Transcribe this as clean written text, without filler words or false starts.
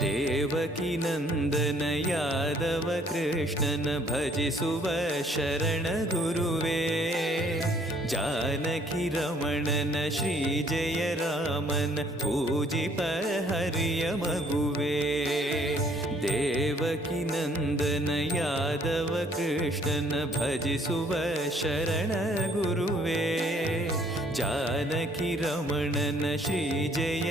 ದೇವಕಿ ನಂದನ ಯಾದವ ಕೃಷ್ಣನ ಭಜಿಸುವ ಶರಣ ಗುರುವೇ. ಜಾನಕಿ ರಮಣನ ಶ್ರೀ ಜಯ ರಾಮನ ಪೂಜಿಪ ಹರಿಯ ಮಗುವೇ. ದೇವಕಿ ನಂದನ ಯಾದವ ಕೃಷ್ಣನ ಭಜಿಸುವ ಶರಣ ಗುರುವೇ. ಜಾನಕಿ ರಮಣನ ಶ್ರೀ ಜಯ